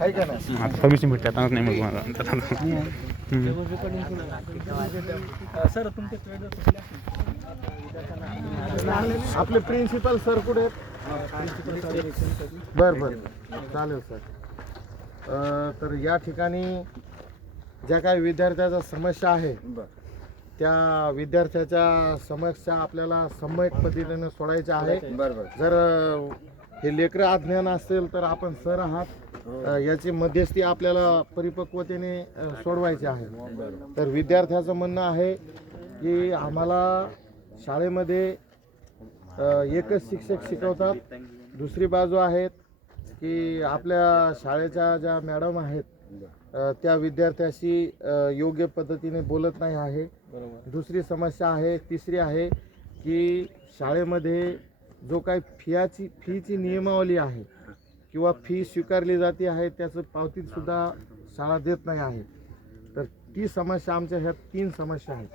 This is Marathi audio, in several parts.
आहे का नाही? आता परमिशन भेटते आता नाही मग मला सर तुमचे आपले प्रिन्सिपल सर कुठे आहेत? बरं बरं चालेल सर. तर या ठिकाणी ज्या काही विद्यार्थ्याच्या समस्या आहे त्या विद्यार्थ्याच्या समस्या आपल्याला सम्यक पद्धतीने सोडायच्या आहे. जर हे लेकरं अज्ञान असेल तर आपण सर आहात, याची मध्यस्थी आपल्याला परिपक्वतेने सोडवायची आहे. तर विद्यार्थ्याचं म्हणणं आहे की आम्हाला शाळेमध्ये एकच शिक्षक शिकवतात. दुसरी बाजू आहेत की आपल्या शाळेच्या ज्या मॅडम आहेत त्या विद्यार्थ्याशी योग्य पद्धतीने बोलत नाही आहे. दुसरी समस्या आहे. तिसरी आहे की शाळेमध्ये जो काही फीची नियमावली आहे किंवा फी स्वीकारली जाते आहे त्याचं पावतीसुद्धा शाळा देत नाही आहे. तर ती समस्या आमच्या ह्या 3 समस्या आहेत.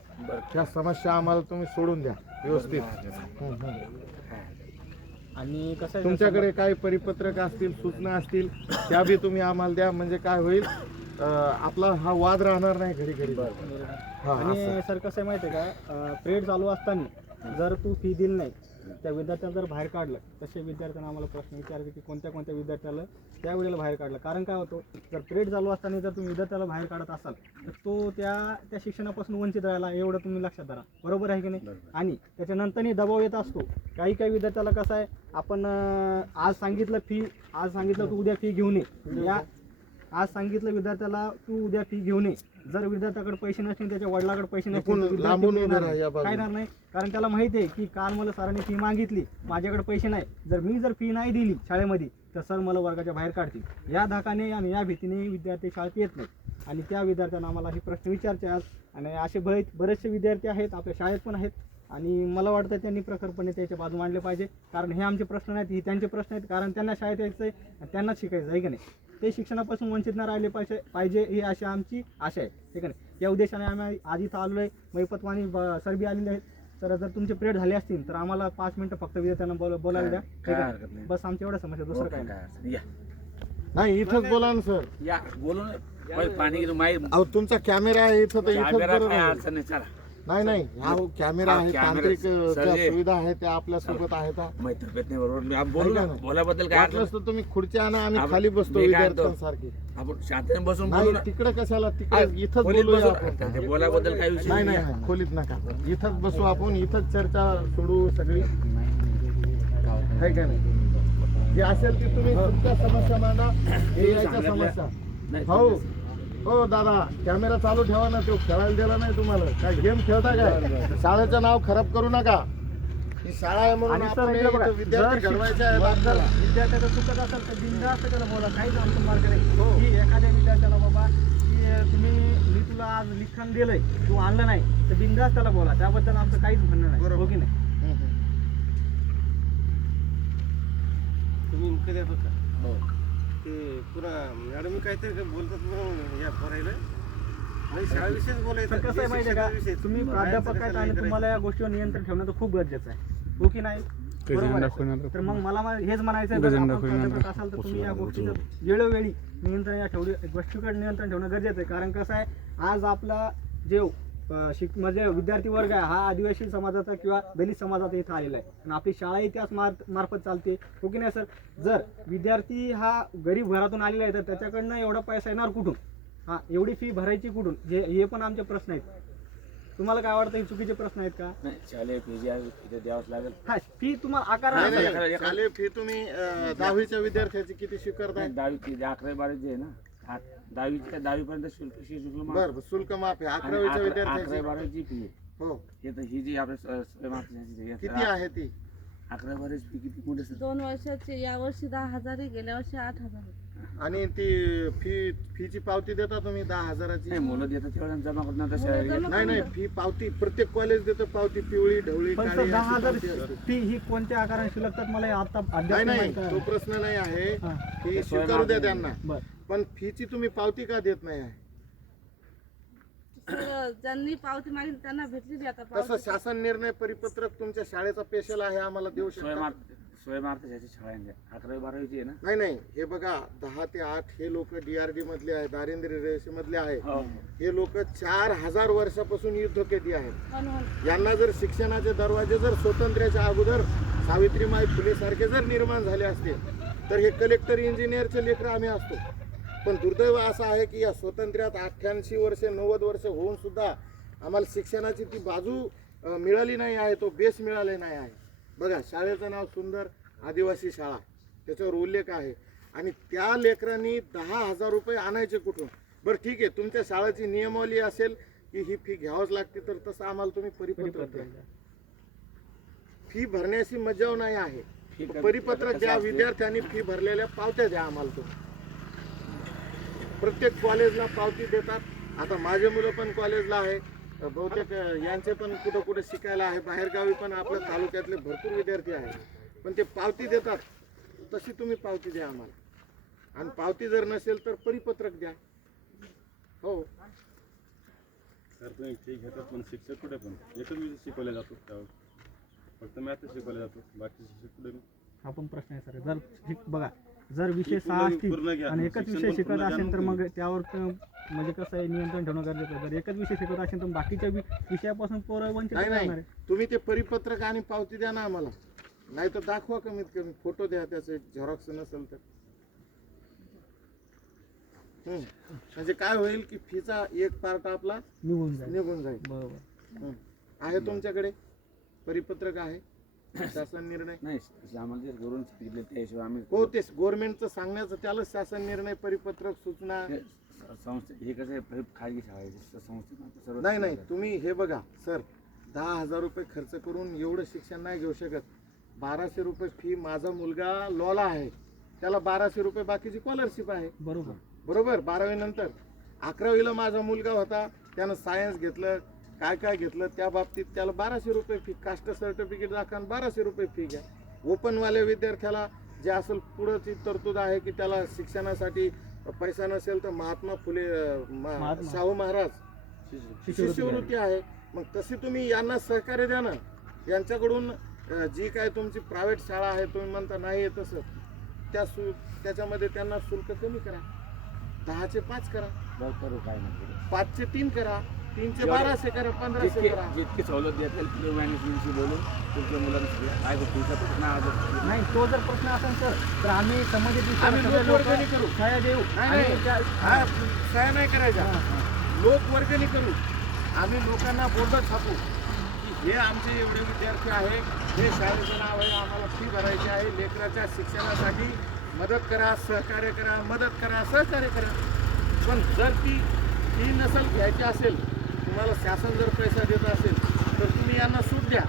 त्या समस्या आम्हाला तुम्ही सोडून द्या व्यवस्थित. आणि कसं तुमच्याकडे काही परिपत्रक असतील, सूचना असतील त्या बी तुम्ही आम्हाला द्या. म्हणजे काय होईल, आपला हा वाद राहणार नाही घडी घडी. आणि सर कसं आहे माहिती आहे का, पिरियड चालू असताना जर तू फी दिली नाही, त्या विद्यार्थ्याला जर बाहेर काढलं, तसे विद्यार्थ्यांना आम्हाला प्रश्न विचारले की कोणत्या कोणत्या विद्यार्थ्याला त्या वेळेला बाहेर काढलं. कारण काय होतं, जर पिरियड चालू असताना जर तुम्ही विद्यार्थ्याला बाहेर काढत असाल तर तो त्या शिक्षणापासून वंचित राहिला, एवढं तुम्ही लक्षात धरा. बरोबर आहे की नाही? आणि त्याच्यानंतरही दबाव येत असतो. काही विद्यार्थ्याला कसं आहे, आपण आज सांगितलं तू उद्या फी घेऊन ये, आज सांगितलं विद्यार्थ्याला तू उद्या फी घेऊन ये. जर विद्यार्थ्याकडे पैसे नसतील, त्याच्या वडिलाकडे पैसे नसतील, काय नाही. कारण त्याला माहिती आहे की काल मला सरांनी फी मागितली, माझ्याकडे पैसे नाही. जर फी नाही दिली शाळेमध्ये तर सर मला वर्गाच्या बाहेर काढतील. या धाकाने आणि या भीतीने विद्यार्थी शाळेत येत नाहीत. आणि त्या विद्यार्थ्यांना आम्हाला हे प्रश्न विचारचे आज. आणि असे बरेचसे विद्यार्थी आहेत आपल्या शाळेत पण आहेत. आणि मला वाटतं त्यांनी प्रखरपणे त्याचे बाजू मांडले पाहिजे. कारण हे आमचे प्रश्न नाहीत, हे त्यांचे प्रश्न आहेत. कारण त्यांना शाळेत यायचं आहे, त्यांनाच शिकायचं आहे की नाही. ते शिक्षणापासून वंचित न राहिले पाहिजे ही अशी आमची आशा आहे, ठीक आहे. या उद्देशाने आम्ही आज इथं आलो आहे. महिपतवाणी सर बी आलेले आहेत. तर जर तुमचे पिरियड झाले असतील तर आम्हाला 5 मिनिटं फक्त विद्यार्थ्यांना बोलायला द्या, ठीक आहे. बस आमच्या एवढ्या समस्या, दुसरं काय नाही. इथंच बोला ना सर, या बोलून पाणी तुमचा कॅमेरा आहे इथं, तर इथंच अडचण चला. नाही हा कॅमेरा आहे, तांत्रिक ज्या सुविधा आहेत त्या आपल्या सोबत आहेत. तब्येत नाही बरोबर, बोलाबद्दल काय वाटलंच तर तुम्ही खुर्च्या आणा, आम्ही खाली बसतो विद्यार्थ्यांसारखी. आपण शांतने बसून बोलू ना. तिकडे कशाला, तिकडे इथंच बोलूया आपण. बोलाबद्दल काही विषय नाही खोलीत नका, इथंच बसू आपण, इथंच चर्चा सोडू सगळी, आहे का नाही. जे असेल ते तुम्ही तुमच्या समस्या मांडा, हे याच्या समस्या. हो दादा, कॅमेरा चालू ठेवा ना. तो खेळायला दिला नाही तुम्हाला, काय गेम खेळता काय? शाळेचं नाव खराब करू नका. ही शाळा आहे म्हणून विद्यार्थी घडवायचे आहे. विद्यार्थ्याचं चुकत असेल तर बिनधास्त त्याला बोला, काहीच आमचं मार्ग नाही. की एखाद्या विद्यार्थ्याला बाबा की मी तुला आज लिखाण दिलंय, तू आणलं नाही, तर बिनधास्त त्याला बोला. त्याबद्दल आमचं काहीच म्हणणं नाही, हो की नाही. तुम्ही कधी होता ते पुन्हा मॅडम काहीतरी बोलतात या पोरायला, शाळेविषयीच बोलायचं. कसं आहे माहिती आहे का, तुम्ही प्राध्यापक आहेत आणि तुम्हाला या गोष्टीवर नियंत्रण ठेवणं तर खूप गरजेचं आहे, हो की नाही. तर मग मला हेच म्हणायचं आहे, प्राध्यापक असाल तर तुम्ही या गोष्टीचं वेळोवेळी गोष्टीकडे नियंत्रण ठेवणं गरजेचं आहे. कारण कसं आहे, आज आपला जे म्हणजे विद्यार्थी वर्ग आहे हा आदिवासी समाजाचा किंवा दलित समाजाचा इथं आलेला आहे. आणि आपली शाळा इतिहास मार्फत चालते, हो की नाही सर. जर विद्यार्थी हा गरीब घरातून आलेला आहे तर त्याच्याकडनं एवढा पैसा येणार कुठून, एवढी फी भरायची कुठून, हे पण आमचे प्रश्न आहेत. तुम्हाला काय वाटतं, हे चुकीचे प्रश्न आहेत का? शालेय फी द्यावंच लागेल. फी तुम्हाला आकार शालेय फी तुम्ही 10वीच्या विद्यार्थ्याची किती स्वीकारताय? 10वी 11वी-12वी आहे ना, 10वी पर्यंत शुल्क बरं, शुल्क माफ आहे. 11वीच्या विद्यार्थ्याची 11वी-12वीची फी हो, ही जी आपल्या किती आहे ती? 11वी-12वीची फी किती मोठी असते? 2 वर्षाची, या वर्षी 10,000 आहे, गेल्या वर्षी 8,000. आणि ती फीची पावती देता तुम्ही 10,000ची? नाही, मुलं देतात तेवढ्या जमा करणार. नाही, फी पावती प्रत्येक कॉलेज देतं पावती, पिवळी ढवळी पण 10,000 फी ही कोणत्या आकाराने शुल्कतात मला आता नाही, तो प्रश्न नाही आहे. फी स्वीकारू द्या त्यांना, पण फीची तुम्ही पावती का देत नाही आहे? तर ज्यांनी पावती मागितली त्यांना भेटलेली आता तसं पावती. शासन निर्णय परिपत्रक तुमच्या शाळेचा स्पेशल आहे, आम्हाला देऊ शकता? स्वयंमार्थ शाळेची शाळा आहे 11वी 12वीची आहे ना. नाही नाही, हे बघा 10 ते 8 हे लोक DRD मधले आहे, दारिद्र्य रेषेमधले आहे. हो. हे लोक 4000 वर्षापासून युद्धकेती आहेत. म्हणून यांना जर शिक्षणाचे दरवाजे जर स्वातंत्र्याच्या अगोदर सावित्रीमाई फुले सारखे जर निर्माण झाले असते तर हे कलेक्टर इंजिनियरचे लेकर आम्ही असतो. पण दुर्दैव असं आहे की या स्वातंत्र्यात 88 वर्षे 90 वर्ष होऊन सुद्धा आम्हाला शिक्षणाची ती बाजू मिळाली नाही आहे, तो बेस मिळाले नाही आहे. बघा शाळेचं नाव सुंदर आदिवासी शाळा त्याच्यावर उल्लेख आहे आणि त्या लेकरांनी 10,000 रुपये आणायचे कुठून? बरं ठीक आहे, तुमच्या शाळेची नियमावली असेल की ही फी घ्यावंच लागते तर तसं आम्हाला तुम्ही परिपत्रक द्या. फी भरण्याची मजाव नाही आहे, परिपत्रक द्या. विद्यार्थ्यांनी फी भरलेल्या पावत्या द्या आम्हाला तुम्ही. प्रत्येक कॉलेजला पावती देतात. आता माझे मुलं पण कॉलेजला आहे, बहुतेक यांचे पण कुठं कुठं शिकायला आहे, बाहेरगावी पण आपल्या तालुक्यातले भरपूर विद्यार्थी आहेत, पण ते पावती देतात. तशी तुम्ही पावती द्या आम्हाला. आणि पावती जर नसेल तर परिपत्रक द्या. हो सर तुम्ही फी घेतात पण शिक्षक कुठे पण एकच विषय शिकवले जातो त्यावर फक्त मॅथ शिकवले जातो बाकी शिक्षक कुठे नाही. हा पण प्रश्न आहे सर. जर बघा जर विषय पूर्ण- 6 असतील पूर्ण घ्या. आणि एकच शिक्षण विषय पण शिकत पूर्ण असेल घ्या तर ना मग त्यावर म्हणजे कसं आहे नियंत्रण ठेवणं गरजेचं आहे. जर एकच विषय शिकत असेल तर बाकीच्या विषयापासून पोरं वंचित नाही राहणार नाही, आहे. तुम्ही ते परिपत्रक आणि पावती द्या ना आम्हाला, नाही तर दाखवा कमीत कमी फोटो द्या त्याचे, झेरॉक्स नसेल तर. म्हणजे काय होईल की फीचा एक पार्ट आपला निघून जाईल. निघून जाईल. बरोबर. आहे तुमच्याकडे परिपत्रक आहे, शासन निर्णय? नाही आम्हाला जे गुरुंनी सांगितले त्या हिशोबाने आम्ही हो, ते गव्हर्नमेंटचं सांगण्याचं त्याला शासन निर्णय परिपत्रक सूचना. ते संस्थे हे कसं आहे खाजगी शाळा आहे संस्थेत सर्व नाही नाही, तुम्ही हे बघा सर, 10,000 रुपये खर्च करून एवढं शिक्षण नाही घेऊ शकत. 1200 रुपये फी. माझा मुलगा लॉला आहे, त्याला 1200 रुपये बाकीची स्कॉलरशिप आहे. बरोबर. बरोबर. 12वी नंतर 11वीला माझा मुलगा होता, त्यानं सायन्स घेतलं, काय काय घेतलं, त्या बाबतीत त्याला 1200 रुपये फी. कास्ट सर्टिफिकेट दाखवा 1200 रुपये फी घ्या. ओपनवाल्या विद्यार्थ्याला जे असेल पुढची तरतूद आहे की त्याला शिक्षणासाठी पैसा नसेल तर महात्मा फुले शाहू महाराज शिष्यवृत्ती आहे. मग तशी तुम्ही यांना सहकार्य द्या ना. यांच्याकडून जी काय तुमची प्रायव्हेट शाळा आहे तुम्ही म्हणता नाही आहे तसं त्याच्यामध्ये त्यांना शुल्क कमी करा. 10चे 5 करा, बघ करू काय नाही 5चे 3 करा, 3चे 1200 करा, 1500 करा. जितकी सवलत देतील तिथे मॅनेजमेंटशी बोलून तुमच्या मुलांना काय तुमचा प्रश्न आज नाही तो जर प्रश्न असेल सर तर आम्ही संबंधित आम्ही लोकवर्गणी करू. छाया देऊ. नाही आणि त्या- हा सह्या नाही करायच्या, लोकवर्गणी करू. आम्ही लोकांना बोर्ड छापू की हे आमचे एवढे विद्यार्थी आहे, हे शाळेचं नाव आहे, आम्हाला फी भरायची आहे, लेकराच्या शिक्षणासाठी मदत करा, सहकार्य करा, मदत करा, सहकार्य करा. पण जर ती फी नसेल घ्यायची असेल, तुम्हाला शासन जर पैसा देत असेल तर तुम्ही यांना सूट द्या.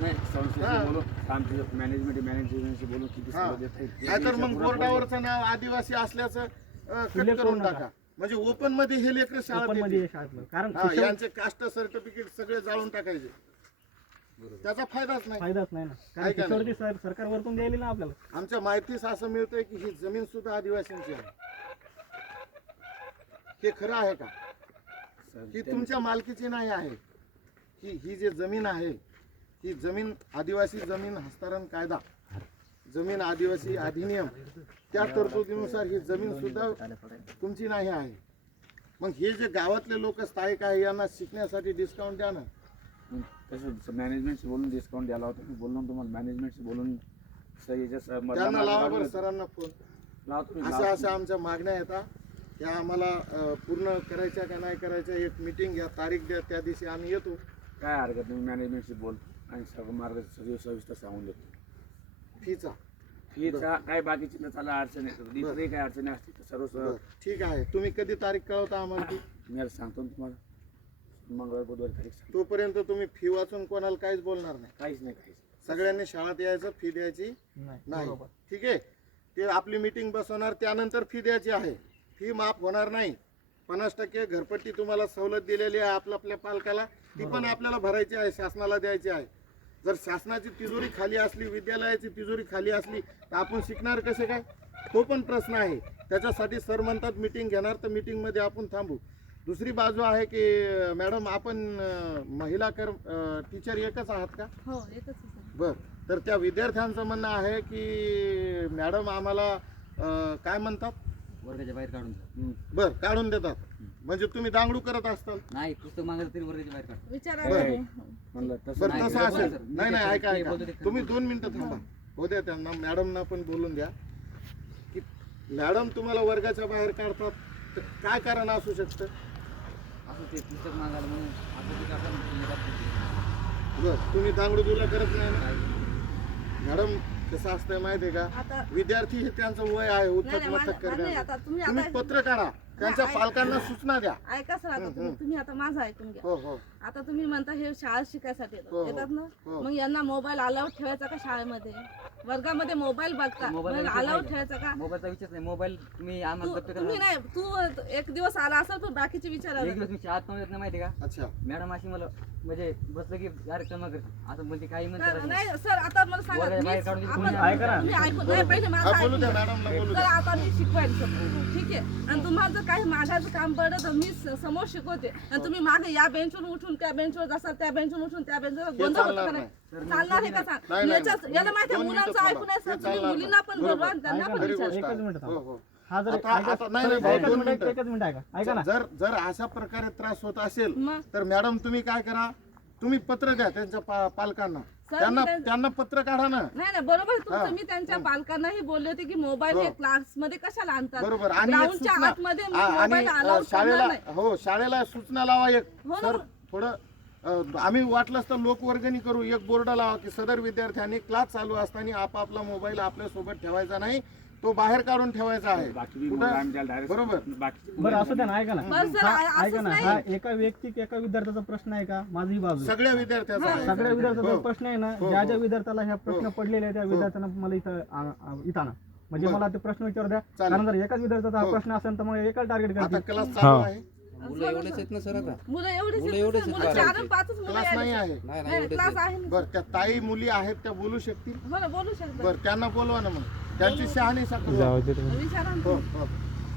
नाही हा. संस्थेशी बोलून आमची मॅनेजमेंटशी बोलून किती हा. सवलत देता येईल नाहीतर मग बोर्डावरचं नाव आदिवासी असल्याचं कट उल्लेख करून करू नका. टाका. म्हणजे ओपन मध्ये हे लेकर शाळा ओपन मध्ये देतील. आहे शाळेतलं. कारण हा, शिक्षण यांचे कास्ट सर्टिफिकेट सगळे जाळून टाकायचे, त्याचा फायदाच नाही. फायदाच नाही ना. कारण आहे का नाही? शिक्षणावरती सरकार वरतून द्यायली ना आपल्याला. आमच्या माहितीस असं मिळतंय की ही जमीन सुद्धा आदिवासींची आहे. हे खरं आहे का? ही तुमच्या मालकीची नाही आहे. ही जी जमीन आहे ही जमीन आदिवासी जमीन हस्तांतरण कायदा, जमीन आदिवासी अधिनियम त्या तरतुदीनुसार ही जमीन सुद्धा तुमची नाही आहे. मग हे जे गावातले लोक स्थायिक आहे यांना शिकण्यासाठी डिस्काउंट द्या ना. तसं मॅनेजमेंटशी बोलून डिस्काउंट द्यायला होता मी बोललो ना तुम्हाला मॅनेजमेंटशी बोलून त्यांना लावा बरं सरांना फोन. लावतो अशा अशा आमच्या मागण्या येतात त्या आम्हाला पूर्ण करायच्या का नाही करायच्या, एक मीटिंग घ्या, तारीख द्या, त्या दिवशी आम्ही येतो. काय हरकत नाही मॅनेजमेंटशी बोल आणि सगळं मार्ग सगळं सविस्तर सांगून देतो. फीचा फीचा काय बाकीची त्याला अडचण आहे इतरही काय अडचणी असतील तर सर्व बरं, ठीक आहे. तुम्ही कधी तारीख कळवता आम्हाला ती? मी आज सांगतो ना तुम्हाला मंगळवार बुधवार तारीख सांगतो. तोपर्यंत तुम्ही फी वाचून कोणाला काहीच बोलणार नाही. काहीच नाही काहीच सगळ्यांनी शाळेत यायचं, फी द्यायची नाही. बरोबर. ठीक आहे. ते आपली मीटिंग बसवणार, त्यानंतर फी द्यायची आहे. फी माफ होणार नाही. 50% घरपट्टी तुम्हाला सवलत दिलेली आहे आपल्या आपल्या पालकाला, ती पण आपल्याला भरायची आहे, शासनाला द्यायची आहे. जर शासनाची तिजोरी खाली असली, विद्यालयाची तिजोरी खाली असली तर आपण शिकणार कसे काय, तो पण प्रश्न आहे. त्याच्यासाठी सर म्हणतात मीटिंग घेणार तर मीटिंगमध्ये आपण थांबू. दुसरी बाजू आहे की मॅडम आपण महिला टीचर एकच आहात का? हो एकच आहे सर. बर, तर त्या विद्यार्थ्यांचं म्हणणं आहे की मॅडम आम्हाला काय म्हणतात, वर्गाच्या बाहेर काढून बर काढून देतात, म्हणजे तुम्ही दांगडू करत असताल. नाही पुस्तक मागायला तरी वर्गाच्या बाहेर काढ विचारा बरं. नाही. म्हणलं तसं बरं नाही, तसं बरोबर असेल, सर. मी नाही नाही ते- ऐका ते ऐका बोलतो ते खरं. तुम्ही 2 मिनिटं थांबा, हो द्या त्यांना, मॅडमना पण बोलून द्या की मॅडम तुम्हाला वर्गाच्या बाहेर काढतात, तर काय कारण असू शकतं? असं ते पुस्तक मागायला म्हणून असं ते काढलं म्हणून तुम्ही काढता. बर, तुम्ही दांगडू दुला करत नाही ना मॅडम? कसं असतंय माहितीये का, आता विद्यार्थी हे त्यांचं वय आहे, नाही, उद्धट नाही, मथक माझं- नाही, करण्याचं. आता तुम्ही तुम्ही आता पत्र काढा, त्यांच्या नाही, पालकांना सूचना द्या. ऐका सर, आता तुम्ही आता माझं ऐकून घ्या. हो हो आता तुम्ही म्हणता हे शाळा शिकायसाठी हो, हो. येतात ना, हो. मग यांना मोबाईल अलाउड ठेवायचा का शाळेमध्ये? वर्गामध्ये मोबाईल बघता, मोबाईल मग विषय अलाउड नाही. ठेवायचा का? मोबाईलचा विषयच नाही. मोबाईल तुम्ही आम्हाला दप्तर तुम्ही नाही, तू एक दिवस आला असेल पण बाकीचे एक विचारायला दिवस मी शाळेत पण येत नाही माहिती का? अच्छा, मॅडम अशी मला म्हणजे बसलं की यार क्षमा करते असं म्हणजे काही तर म्हणतात नाही सर, आता मला सांगा, वर्गाच्या बाहेर मी- काढून आपण- तुम्ही ऐका ना. तुम्ही ऐकून नाही, पहिले माझं हा, बोलू ऐकून द्या घ्या. मॅडमला, बोलू तर द्या. आता मी शिकवायला शकतो, ठीक आहे. आणि तुम्हाला जर काही मागायचं काम पडलं तर मी समोर शिकवते, आणि तुम्ही मागे या बेंचवरून उठून त्या बेंचवर जासाल, त्या बेंचवरून उठून त्या बेंचवर गोंधळ होतो चालणार का नाही? चालणार आहे का सांग? नाही, नाही, याला माहिती आहे, 2 मिनिटं मुलांचं थांबा. ऐकून आहे हे सर, तुम्ही चालणार मुलींना पण नाही. बोलवा आणि त्यांना पण बरोबर. विचारा. खरी गोष्ट एकच आहे. मिनिट हो, हो. हा जर आता- ऐका- आता- नाही, नाही, भाऊ, एकच 2 मिनिट मिनिटं. एकच मिनिट ऐका ना. जर अशा प्रकारे त्रास होत असेल मग तर मॅडम तुम्ही काय करा, तुम्ही पत्र द्या त्यांच्या पालकांना, सर, त्यांना मी त्यांना पत्र काढा ना. नाही नाही बरोबर आहे हा. तुमचं. मी त्यांच्या पालकांनाही बोलले होते की मोबाईल हे क्लासमध्ये कशाला आणतात, बरोबर, आणि एक ग्राउंडच्या सूचना आतमध्ये आणि मोबाईल अलाउड शाळेला, करणार नाही. हो शाळेला सूचना लावा एक, हो ना. सर थोडं आम्ही वाटलंच तर लोकवर्गणी करू, एक बोर्ड लावा की सदर विद्यार्थ्यांनी क्लास चालू असताना आपापला मोबाईल आपल्या सोबत ठेवायचा नाही, तो बाहेर काढून ठेवायचा आहे. बाकी बी कुठं? मग आम्ही त्याला direct बरोबर. बाकीचे बरं असं द्या ना, ऐका ना. बरं सर, हा, असंच ऐका ना, नाही. हा एका व्यक्ती एका विद्यार्थ्याचा प्रश्न आहे का? माझी बाजू सगळ्या विद्यार्थ्याचा आहे. सगळ्या विद्यार्थ्याचा हो. प्रश्न आहे ना. हो, ज्या हो. ज्या विद्यार्थ्याला ह्या प्रश्न हो. पडलेले आहे त्या हो. विद्यार्थ्यांना मला इथं इथं आणा. म्हणजे बरं. मला ते प्रश्न विचार द्या. चालेल. कारण जर एकाच विद्यार्थ्याचा हा हो. प्रश्न असेल तर मग एकाच टार्गेट आता करतील. क्लास चालू हा. आहे, मुलं एवढेच आहेत ना सर आता मुलं एवढीच मुलं आहेत एवढेच सर, आहेत मुलं बारा. 4 आणि 5 मुलं क्लास नाही यायला. आहे. नाही, क्लास आहे ना. बरं, त्या ताई मुली आहेत त्या बोलू शकतील. हो ना, बोलू शकतो. बरं, त्यांना बोलवा ना, मग त्यांची शहाणी सांगू. जाऊ दे तुम्ही. विचारा ना. हो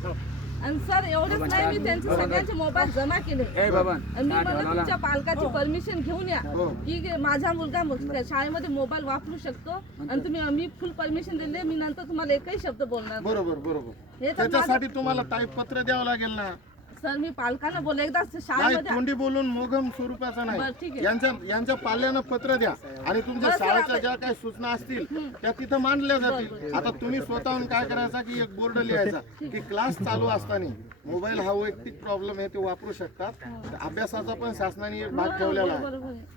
हो आणि सर एवढंच नाही, मी त्यांचे सगळ्यांचे मोबाईल जमा केले ए बाबा आणि मी म्हणलं तुमच्या पालकाची परमिशन घेऊन या हो. की माझा मुलगा शाळेमध्ये मोबाईल वापरू शकतो, आणि तुम्ही मी फुल परमिशन दिले. मी नंतर तुम्हाला एकही शब्द बोलणार नाही. बरोबर बरोबर. हे तर त्याच्यासाठी तुम्हाला ताई पत्र द्यावं लागेल ना. सर मी पालकांना बोलले एकदा नाही, शाळेमध्ये. तोंडी बोलून मोघम स्वरूपाचा बरं, ठीक नाही. आहे. यांच्या पाल्यानं पत्र द्या आणि तुमच्या बरं, सर, शाळेच्या आता- ज्या काही सूचना असतील त्या तिथं मांडल्या जातील. आता तुम्ही स्वतःहून काय करायचा की एक बोर्ड लिहायचा की क्लास चालू असताना मोबाईल हा वैयक्तिक प्रॉब्लेम आहे, ते वापरू शकतात. अभ्यासाचा पण शासनाने एक भाग ठेवलेला आहे. बरोबर आहे.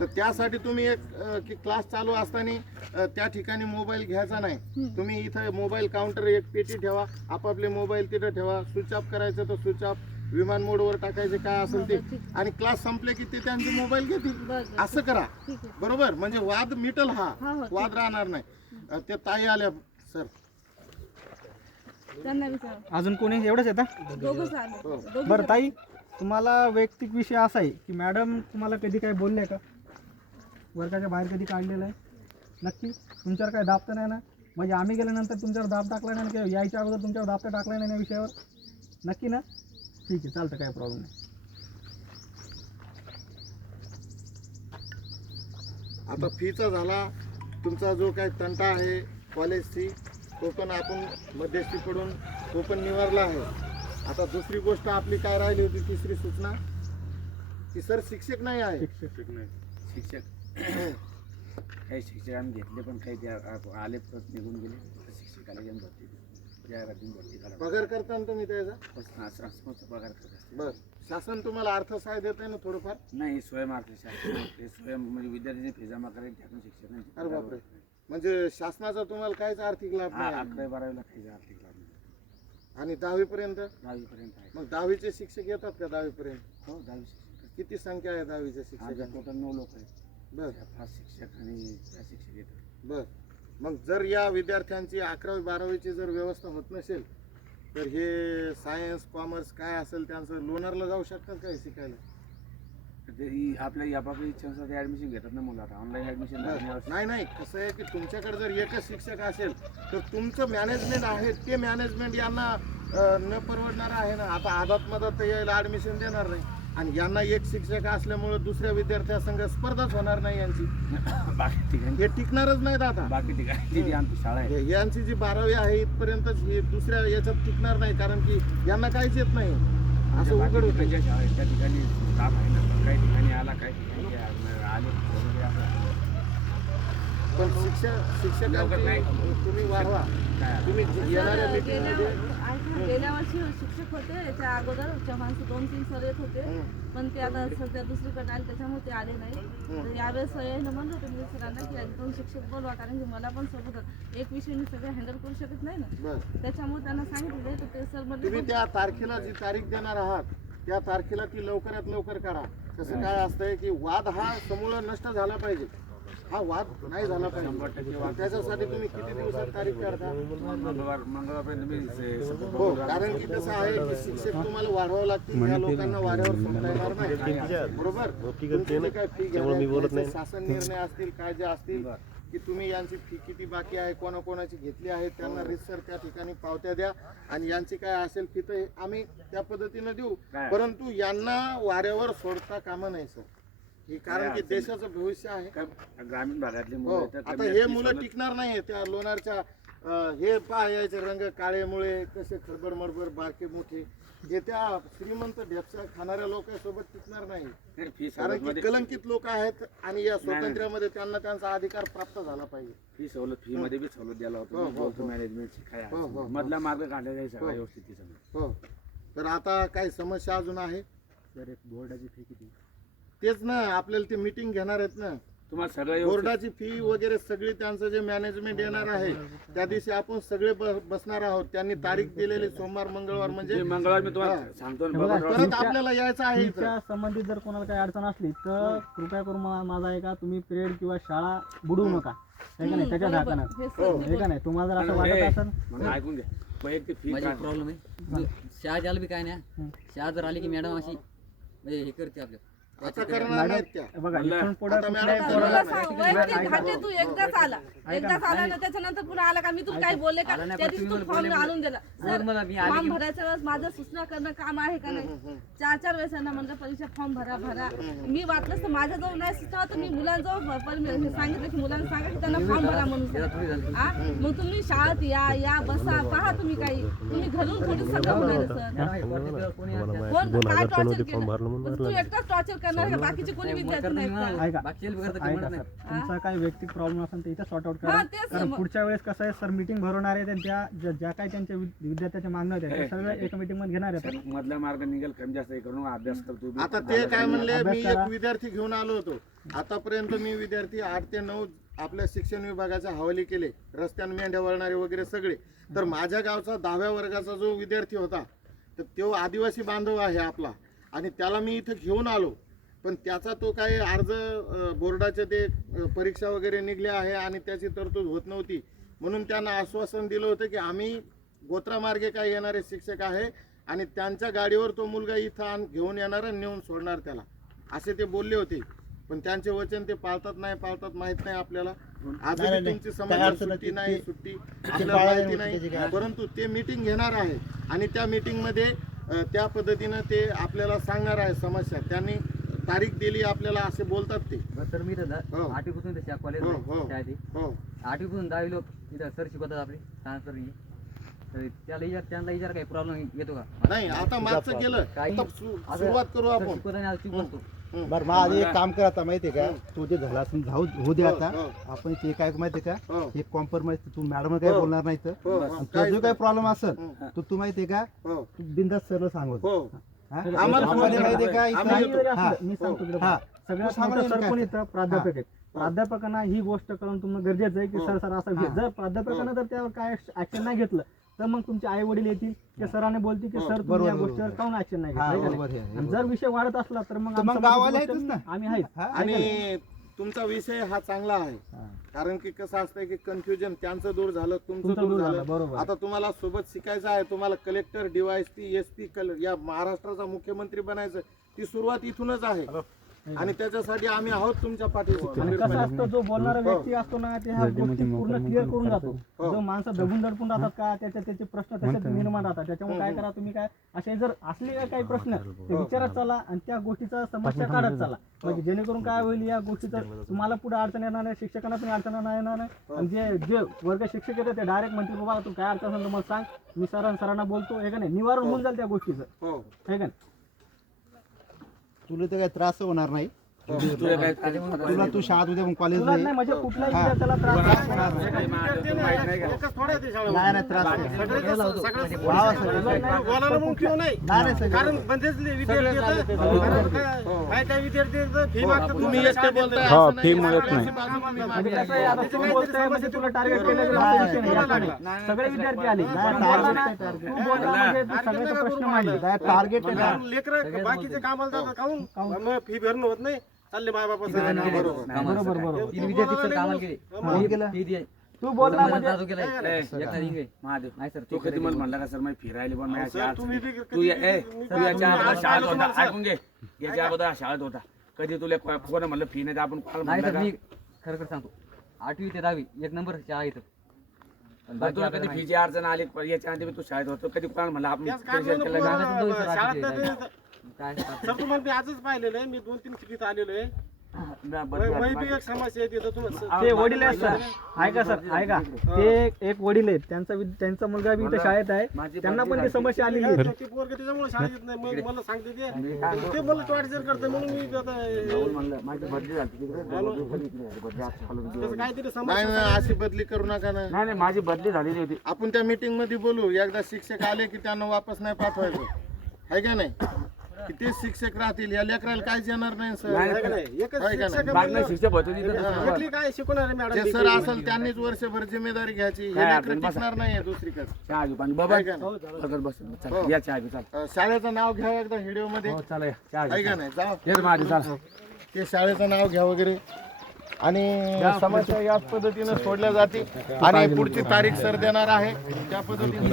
तर त्यासाठी तुम्ही एक की क्लास चालू असताना त्या ठिकाणी मोबाईल घ्यायचा नाही. तुम्ही इथं मोबाईल काउंटर एक पेटी ठेवा, आपापले मोबाईल तिथं ठेवा. स्विच ऑफ करायचं तर स्विच ऑफ, विमान मोडवर टाकायचे काय असेल ते, आणि क्लास संपले की ते त्यांचे मोबाईल घेतील. बरं, असं करा, ठीक आहे. बरोबर, म्हणजे वाद मिटल. हा, हो, ठीक. वाद राहणार नाही. ते ताई आल्या सर. त्यांना विचारा. अजून कोणी एवढंच येतं? दोघंच आले. हो. दोघंच बरं ताई, तुम्हाला वैयक्तिक विषय असा आहे की मॅडम तुम्हाला कधी काय बोलले का? वर्गाच्या बाहेर कधी काढलेलं आहे? नक्की तुमच्यावर काय दाब तर नाही ना? म्हणजे आम्ही गेल्यानंतर तुमच्यावर दाब टाकला नाही ना, किंवा यायच्या अगोदर तुमच्यावर दाब तर टाकला नाही ना विषयावर? नक्की ना? ठीक आहे, चालतं, काय प्रॉब्लेम नाही. आता फीचा झाला, तुमचा जो काही तंटा आहे कॉलेजची, तो पण आपण मध्यस्थीकडून तो पण निवारला आहे. आता दुसरी गोष्ट आपली काय राहिली होती, तिसरी सूचना की सर शिक्षक नाही आहे. शिक्षक नाही. शिक्षक काही शिक्षक आम्ही घेतले पण काही त्या आले परत निघून गेले. आता शिक्षकाला घेऊन भरती जाहिरातीन भरती काढा. पगार करता ना तुम्ही त्याचा? पगार करत असते. बर, शासन तुम्हाला अर्थसहाय्य देत आहे ना थोडंफार? नाही, स्वयंअर्थ शासन हे स्वयं म्हणजे विद्यार्थ्यांची फी जमा करायची त्यातून शिक्षक नाही. अरे बापरे, म्हणजे शासनाचा तुम्हाला काहीच आर्थिक लाभ नाही आहे. 11-12ला काही आर्थिक लाभ नाही. आणि 10वी पर्यंत? 10वी पर्यंत आहे. मग 10वीचे शिक्षक येतात का 10वी पर्यंत? हो, 10वी शिक्षक. किती संख्या आहे 10वीच्या आमच्या शिक्षकांची? टोटल 9 लोक आहेत. बर 5 शिक्षक आणि 4 शिक्षक येतात. बर, मग जर या विद्यार्थ्यांची 11वी-12वीची जर व्यवस्था होत नसेल तर हे सायन्स कॉमर्स काय असेल त्यांचं लोणारला जाऊ शकतात काय शिकायला? आपल्या याबाबत इच्छेनुसार ते ऍडमिशन घेतात ना मुलं आता ऑनलाईन ऍडमिशन नाही कसं आहे की तुमच्याकडे जर एकच शिक्षक असेल तर तुमचं मॅनेजमेंट आहे ते मॅनेजमेंट यांना न परवडणार आहे ना. आता आदात मधात यायला ऍडमिशन देणार नाही आणि यांना एक शिक्षक असल्यामुळे दुसऱ्या विद्यार्थ्यासंग स्पर्धाच होणार नाही यांची. बाकी ठिकाणी हे टिकणारच नाहीत आता. बाकी ठिकाणी जी आमची शाळा आहे यांची जी 12वी आहे इथपर्यंतच हे दुसऱ्या याच्यात टिकणार नाही कारण की यांना काहीच येत नाही असं बाकी उघड होतं. ठिकाणच्या शाळा आहेत त्या ठिकाणी स्टाफ आहे ना, पण काही ठिकाणी आला काही ठिकाणी आले वगैरे असं. पण शिक्षकांची तुम्ही वाढवा. तुम्ही येणाऱ्या मीटिंगमध्ये गेल्या वर्षी शिक्षक होते, याच्या अगोदर माणसं 2-3 सर येत होते, पण ते आता सध्या दुसरीकडे आले त्याच्यामुळे ते आले नाही. तर यावेळेस यायला म्हणलं होतं मी सरांना की 2 शिक्षक बोलवा, कारण की मला पण सोबत एक विषय मी सगळं हँडल करू शकत नाही ना. त्याच्यामुळे त्यांना सांगितलं तर ते सर तुम्ही म्हणजे त्या तारखेला जी तारीख देणार आहात त्या तारखेला ती लवकरात लवकर करा. कसं काय असतंय की वाद हा समूळ नष्ट झाला पाहिजे, हा वाद नाही झाला पाहिजे. त्याच्यासाठी तुम्ही किती दिवसात तारीख काढता? मंगळवारपर्यंत मी हो, कारण की कसं आहे की शिक्षक तुम्हाला वाढवावं लागतील, त्या लोकांना वाऱ्यावर सोडता येणार नाही. बरोबर. तुमची जी काय फी घ्यायला शासन निर्णय असतील काय जे असतील की तुम्ही यांची फी किती बाकी आहे, कोणाकोणाची घेतली आहे त्यांना रितसर त्या ठिकाणी पावत्या द्या आणि यांची काय असेल फी तर आम्ही त्या पद्धतीनं देऊ. परंतु यांना वाऱ्यावर सोडता कामा नाही सर. हे कारण की देशाचं भविष्य आहे. ग्रामीण भागातले हो, मुलं तर आता कमी हे असतील मुलं सवलत. टिकणार नाही. त्या लोणारच्या हे पहा यायचे रंग काळेमुळे कसे खडबड मडबड बारके मोठे हे त्या श्रीमंत ढेपसा खाणाऱ्या लोकांसोबत टिकणार नाही. फी कारण की सवलतमध्ये कलंकित लोक आहेत आणि या स्वातंत्र्यामध्ये त्यांना त्यांचा अधिकार प्राप्त झाला पाहिजे. फी सवलत फी मध्ये बी सवलत द्यायला हो, होतं हो, बोलतो हो. मॅनेजमेंटची काय हो, हो, असेल. मधला मार्ग काढला जाईल हो. सगळं व्यवस्थित ते सगळं. हो, तर आता काही समस्या अजून आहे सर एक बोर्डाची फी किती? तेच ना, आपल्याला ते मीटिंग घेणार आहेत ना. तुम्हाला सगळं व्यवस्थित- बोर्डाची फी वगैरे सगळी त्यांचं जे मॅनेजमेंट येणार आहे त्या दिवशी आपण सगळे बसणार आहोत. त्यांनी तारीख दिलेली सोमवार मंगळवार म्हणजे ते मंगळवार मी तुम्हाला हा. सांगतो ना, बघा, बाबा, परत आपल्याला यायचं आहे इथं. फीच्या संबंधित जर कोणाला काही अडचण असली तर कृपया करून माझा आहे का तुम्ही पिरियड किंवा शाळा बुडवू नका, आहे का नाही, त्याच्या धाकानं, हे आहे का नाही. तुम्हाला जर असं वाटत हे, असेल मला ऐकून घ्या. वैयक्तिक फी माझी काढ. प्रॉब्लेम आहे शाळा आलं बी काय नाही, शाळा जर आली की मॅडम अशी म्हणजे हे करते आपल्या आता करणार नाहीत त्या. बघा इथून पुढे आता कुठल्याही मॅडम पोराला तुला सांग, वैयक्तिक घाटे तू एकदाच आला ना त्याच्यानंतर पुन्हा आला का मी तुला काही बोलले का? आला नाही, त्या पण दिवशी तुम्ही तू मला फॉर्म बोलले आणून दिला. सर मला मी आली फॉर्म की- भरायच्या वेळेस माझं सूचना करणं काम आहे का नाही? 4 वेळेस यांना म्हणलं परीक्षा फॉर्म भरा. मी वाटलंच तर माझ्याजवळ नाही सूचना तर मी मुलांजवळ सांगितलं की मुलांना सांगा की त्यांना फॉर्म भरा म्हणून. हा, मग तुम्ही शाळेत या बसा पहा. तुम्ही काही तुम्ही घरून थोडी सगळं होणार सर. कोणी असतं. कोण काय टॉर्चर केलं? तू एकटाच टॉर्चर करणार का? बाकीचे कोणी विद्यार्थी नाहीत का? ऐका बाकी करता ते ऐका म्हणत सर, नाही. तुमचा काही वैयक्तिक प्रॉब्लेम असेल तर इथं सॉर्ट आउट हा, करा. तेच कारण मग. पुढच्या वेळेस कसं आहे सर मीटिंग भरवणार आहे त्यांच्या ज्या काही त्यांच्या विद्यार्थ्याच्या मागण्या होत्या त्या सगळ्या एका मीटिंग मध्ये घेणार आहेत. मधला मार्ग निघेल कमी जास्त हे करून अभ्यास करतो बी. आता ते काय म्हणले, अभ्यास मी करा. एक विद्यार्थी घेऊन आलो होतो. आतापर्यंत मी विद्यार्थी 8 ते 9 आपल्या शिक्षण विभागाच्या हवाली केले, रस्त्याने मेंढ्या वळणारे वगैरे सगळे. तर माझ्या गावचा 10व्या वर्गाचा जो विद्यार्थी होता तर तो आदिवासी बांधव आहे आपला आणि त्याला मी इथं घेऊन आलो. पण त्याचा तो काही अर्ज बोर्डाचे ते परीक्षा वगैरे निघल्या आहे आणि त्याची तरतूद होत नव्हती म्हणून त्यांना आश्वासन दिलं होतं की आम्ही गोत्रामार्गे काय येणारे शिक्षक आहे आणि त्यांच्या गाडीवर तो मुलगा इथं घेऊन येणार आणि नेऊन सोडणार त्याला, असे ते बोलले होते. पण त्यांचे वचन ते पाळतात माहित नाही आपल्याला. आजही तुमची समस्या सुट्टी नाही सुट्टी आपल्याला माहिती नाही, परंतु ते मीटिंग घेणार आहे आणि त्या मीटिंगमध्ये त्या पद्धतीनं ते आपल्याला सांगणार आहे समस्या. त्यांनी तारीख दिली आपल्याला असे बोलतात ते. तर मी इथं हो. 8वी पासून त्या कॉलेज हो, हो. शाळेत हो 8वी पासून 10वी लोक इथं सर शिकवतात आपले ट्रान्सफर. तर त्यांना विचार काही प्रॉब्लेम येतो का? नाही, आता मागचं केलं, काही- आता सुरुवात करू सर आपण. शिकवताना आज चूक बसतो. बरं मग आधी एक काम करा आता माहितीये का, तू जे झाला असेल होऊ दे आता. हो, आपण ते काय माहितीये का, हो. एक कॉम्प्रोमाइज तू मॅडम काय हो. बोलणार नाही तर हो, आणि तुला जो काही प्रॉब्लेम असेल तर तू माहितीये का, हो, तू बिंदास सरळ सांगू. हो. हा? आम्हाला आम्हाला माहितीये का आम्ही इथं- काही जरी हा. असलं, मी सांगतो तुला हा. बघा. सगळ्यात तू सांगा मोठं नेमकं सर कोण काय. इथं प्राध्यापक आहेत. प्राध्यापकांना ही गोष्ट करून तुम्हाला गरजेचं आहे की सर असं हा. जर प्राध्यापकांना जर त्यावर काय ऍक्शन नाही घेतलं तर मग तुमचे आई वडील येतील त्या सराने बोलतील की सर तुम्ही बरोबर, या बरोबर. गोष्टीवर काऊन ऍक्शन नाही हा, घेतलं, आहे का बरोबर नाही? आहे, आणि बरोबर. जर विषय वाढत असला तर मग तर मग आमचं गावाला गोष्ट- येतच ना. आम्ही आहेत. हा? आणि तुमचा विषय हा चांगला आहे हा. कारण की कसं असतं की कन्फ्युजन त्यांचं दूर झालं, तुमचं तुमचं दूर दूर झालं. झालं, बरोबर. आता तुम्हाला सोबत शिकायचं आहे, तुम्हाला कलेक्टर DYSP SP या महाराष्ट्राचा मुख्यमंत्री बनायचं, ती सुरुवात इथूनच आहे. आणि त्याच्यासाठी आम्ही आहोत तुमच्या पाठीशी आणि कसं खंबीरपणे. असतं, जो बोलणारा व्यक्ती असतो ना ते ह्या गोष्टी पूर्ण क्लिअर करून जातो. जो माणसं दबून दडपून राहतात का त्याचे प्रश्न त्याच्यात निर्माण राहतात. त्याच्यामुळे काय करा तुम्ही, काय असे जर असले का काही प्रश्न ते विचारत चला आणि त्या गोष्टीचा समस्या काढत चला, म्हणजे जेणेकरून काय होईल, या गोष्टीचं तुम्हाला पुढे अडचण येणार नाही, शिक्षकांना पण अडचण येणार नाही. आणि जे वर्ग शिक्षक येतात ते डायरेक्ट म्हणतील बाबा तू काय अडचण असेल तर मला सांग, मी सरांना बोलतो, हे का नाही, निवारण होऊन जाईल त्या गोष्टीचं, हो हे का नाही. तुला तर काही त्रास होणार नाही. तुला काय तुला तू शाळेत उद्या कॉलेज तुला नाही म्हणजे कुठल्याही विद्यार्थ्याला त्रास होणार नाही. एकच थोडा आहे ते शाळेमध्ये. नाही नाही त्रास नाही. बोलायला मग किंवा नाही कारण बंदेच विद्यार्थी येतात. काय विद्यार्थी येतात, फी मागतात. तुम्ही एकटे बोलताय हो, असं फी नाही. मिळत नाही. म्हणजे कसं आहे, आता तू बोलतोय म्हणजे तुला टार्गेट केलेलं आहे, विषय नाही याचा नाही. सगळे विद्यार्थी आले, तू बोलला ना, तू बोलला म्हणजे तू सगळ्याचा प्रश्न मांडली. टार्गेट लेकर बाकीचे कामाला जातात काहून मग फी भरणं होत नाही, चालले माय बाबा बरोबर बरोबर. तीन विद्यार्थी सर कामाला गेले. फी दे. तू बोलला म्हणजे जातो गेलाय. एकनाथ इंगे. महादेव नाही सर, तो कधी मला म्हणला का सर मी फिरायला पण नाही सर, तुम्ही बी तू याच्या अगोदर शाळेत होता, ऐकून घे, याच्या अगोदर शाळेत होता, कधी तुला कोण म्हणलं फी नाही तर आपण कॉल नाही म्हणला सर, का? मी खरं सांगतो 8वी ते 10वी 1 नंबर शाळा इथं. पण बरं, तुला बाकी कधी आता फीची अडचण आली याच्या आधी तू शाळेत होतो, कधी कोण म्हणलं आपण त्याच टेन्शन केलं का? कारणानं सर, शाळेत काय सर तुम्हाला मी आजच पाहिलेलं आहे, मी 2-3 ठिकाणी आलेलो आहे. बरं, वही बी एक समस्या आहे तिथं तुम्हाला. ते वडील आहेत सर, ऐका सर ऐका, ते एक वडील आहेत, त्यांचा मुलगा बी इथे शाळेत आहे, त्यांना पण ती समस्या आलेली आहे. ते पोरगं त्याच्यामुळे शाळेत येत नाही, मग मला सांगते ते मला टॉर्चर करते म्हणून मी आता म्हणलं माझी बदली झाली तिकडे, बदली आज चालू होती. तसं काहीतरी नाही समस्या नाही, अशी बदली करू नका ना. नाही नाही, माझी बदली झालेली होती. आपण त्या मीटिंग मध्ये बोलू, एकदा शिक्षक आले की त्यांना वापस नाही पाठवायचं, आहे का नाही? की ते शिक्षक राहतील, या लेकराला काहीच येणार नाही सर. आहे का नाही? एकच आहे का नाही? शिक्षक मागणं शिक्षक होते तिथं. एकली काय शिकवणार आहे मॅडम? जे सर असेल त्यांनीच वर्षभर जिम्मेदारी घ्यायची, हे काय लेकरं आपण बसा. टिकणार नाहीये दुसरीकडे. चहा घेऊ पाणी बाबा आहे का नाही? बस बस हो. चल, या चहा घेऊ चाल. शाळेचं नाव घ्या एकदा व्हिडिओ मध्ये, चला या, चहा आहे घेऊ. का नाही? जाऊ ये रे माझी चाल. ते शाळेचं नाव घ्या वगैरे, आणि समस्या याच पद्धतीने सोडल्या जातील आणि पुढची तारीख सर देणार आहे त्या पद्धतीने